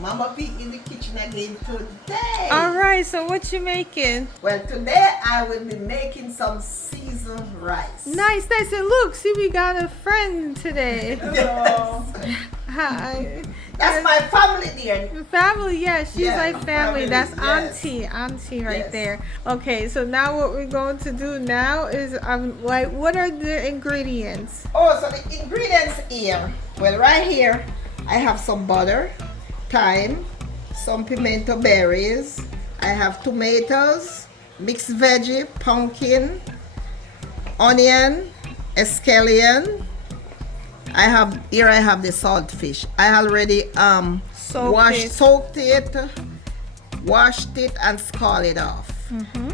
Mama P in the kitchen again today. Alright, so what you making? Well, today I will be making some seasoned rice. Nice. And look, see, we got a friend today. Hello. Hi. That's my family dear. Family, yeah, she's Yeah, like family. family, That's yes. auntie right Yes. there. Okay, so now what we're going to do now is like, what are the ingredients? Oh, so the ingredients here. Well, right here I have some butter, thyme, some pimento berries. I have tomatoes, mixed veggie, pumpkin, onion, scallion. I have the salt fish. I already soaked it, washed it, and scalded it off.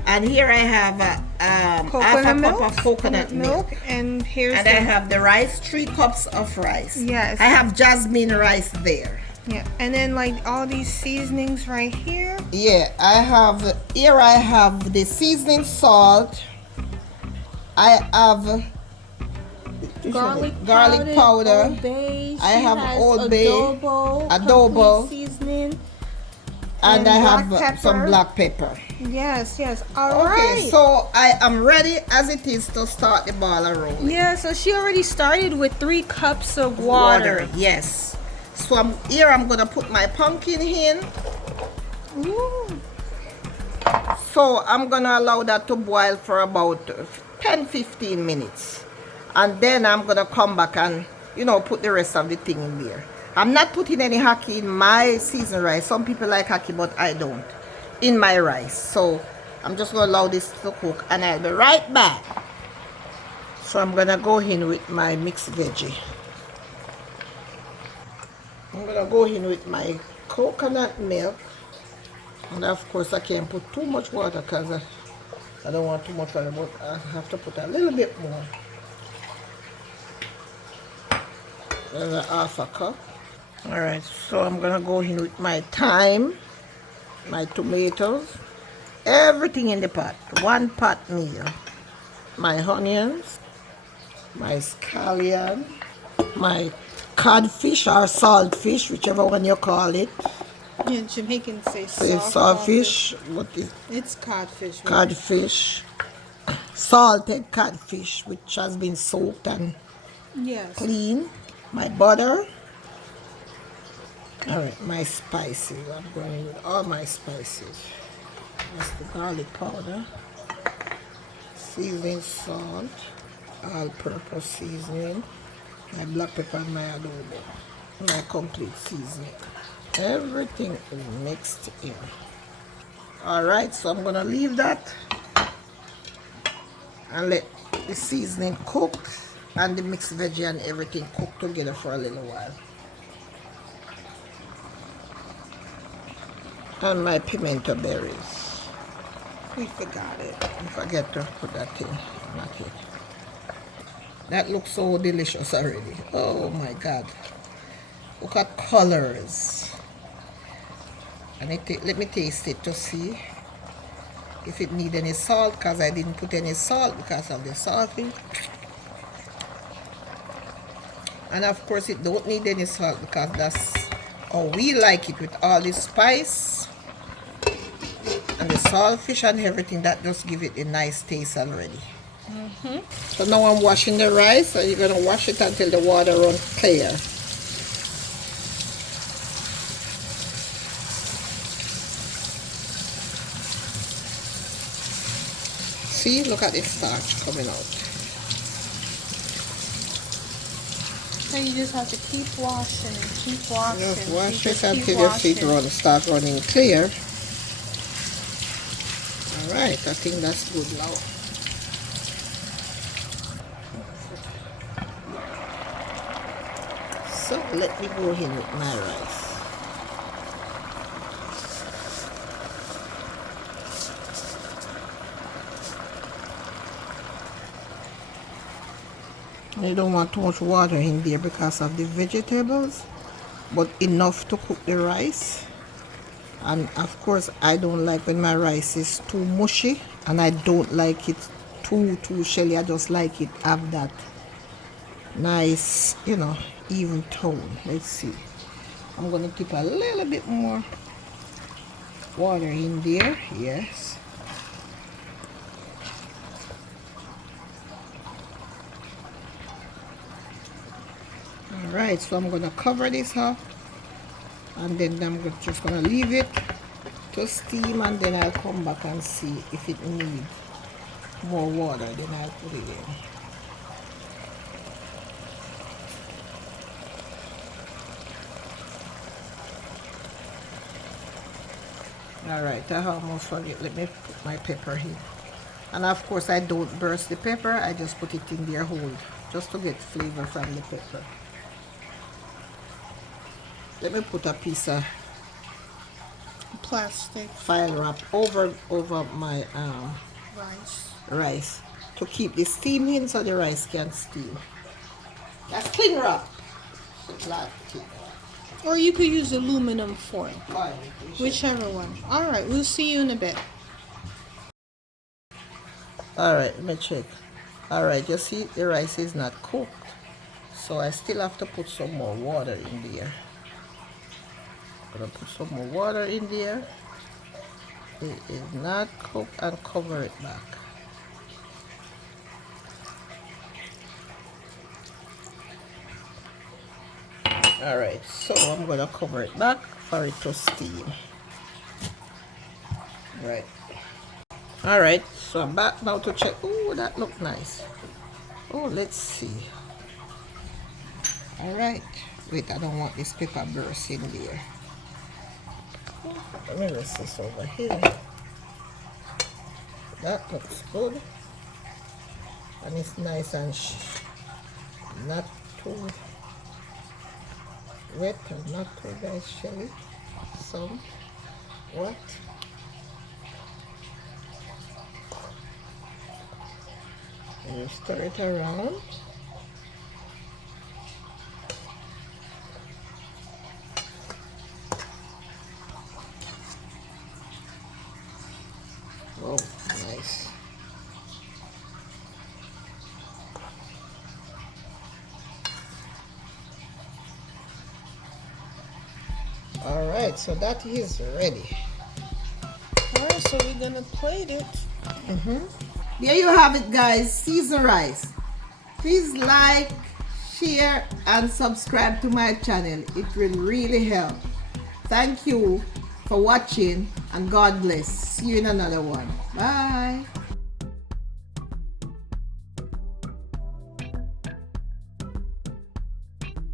And here I have half a cup of coconut milk. And here's And I have the rice, 3 cups of rice. Yes. I have jasmine rice there. yeah, and then like all these seasonings right here. Yeah, I have the seasoning salt. I have garlic powder. Old Bay. I have Old Bay, adobo, seasoning, and I have black some pepper. black pepper. Yes. All right. Okay, so I am ready as it is to start the ball rolling. Yeah, so she already started with 3 cups of water. Yes. So I'm gonna put my pumpkin in. Ooh. So I'm gonna allow that to boil for about 10-15 minutes. And then I'm gonna come back and put the rest of the thing in there. I'm not putting any haki in my seasoned rice. Some people like haki, but I don't in my rice. So I'm just gonna allow this to cook and I'll be right back. So I'm gonna go in with my mixed veggie. I'm gonna go in with my coconut milk. And of course I can't put too much water because I don't want too much water, but I have to put a little bit more. There's half a cup. Alright, so I'm gonna go in with my thyme, my tomatoes, everything in the pot. 1 pot meal. My onions, my scallion, my codfish or saltfish, whichever one you call it. Yeah, Jamaicans say Saltfish, what is It's codfish. Right? codfish? Salted codfish, which has been soaked and Yes. clean. My butter. Alright, my spices. I'm going with all my spices. That's the garlic powder, seasoning salt, all-purpose seasoning, my black pepper and my adobo, my complete seasoning. Everything is mixed in. Alright, so I'm gonna leave that and let the seasoning cook and the mixed veggie and everything cook together for a little while. And my pimento berries. We forgot it. I forget to put that in. Not it. That looks so delicious already. Oh my God. Look at colors. And let me taste it to see if it need any salt, because I didn't put any salt because of the salting. And of course it don't need any salt because that's how we like it, with all the spice and the saltfish and everything. That just give it a nice taste already. So now I'm washing the rice, and you're gonna wash it until the water runs clear. See, look at the starch coming out. So you just have to keep washing and keep washing. Just wash You it just until keep your feet washing. start running clear. Alright, I think that's good now. So let me go in with my rice. I don't want too much water in there because of the vegetables, but enough to cook the rice. And of course I don't like when my rice is too mushy, and I don't like it too shelly. I just like it have that nice, even tone. Let's see. I'm gonna keep a little bit more water in there. Yes. All right, so I'm gonna cover this up, and then just gonna leave it to steam, and then I'll come back and see if it needs more water. Then I'll put it in. All right, I almost forget. Let me put my pepper here. And of course, I don't burst the pepper. I just put it in there whole, just to get flavor from the pepper. Let me put a piece of Plastic foil wrap over my rice. to keep the steam in, so the rice can steam. That's cling wrap. Or you could use aluminum foil. Fine. Whichever one. Alright, we'll see you in a bit. Alright, let me check. Alright, you see the rice is not cooked, so I still have to put some more water in there. I'm gonna put some more water in there. It is not cooked, and cover it back. Alright, so I'm gonna cover it back for it to steam. Right. Alright, so I'm back now to check. Oh, that look nice. Oh, let's see. Alright. Wait, I don't want this pepper burst in there. Let me rest this over here. That looks good. And it's nice and not too wet and not too dry, shelly. Some what? And you stir it around. Oh, nice. All right, so that is ready. Alright, so we're gonna plate it. There you have it, guys. Seasoned rice. Please like, share, and subscribe to my channel. It will really help. Thank you for watching, and God bless. See you in another one. Bye.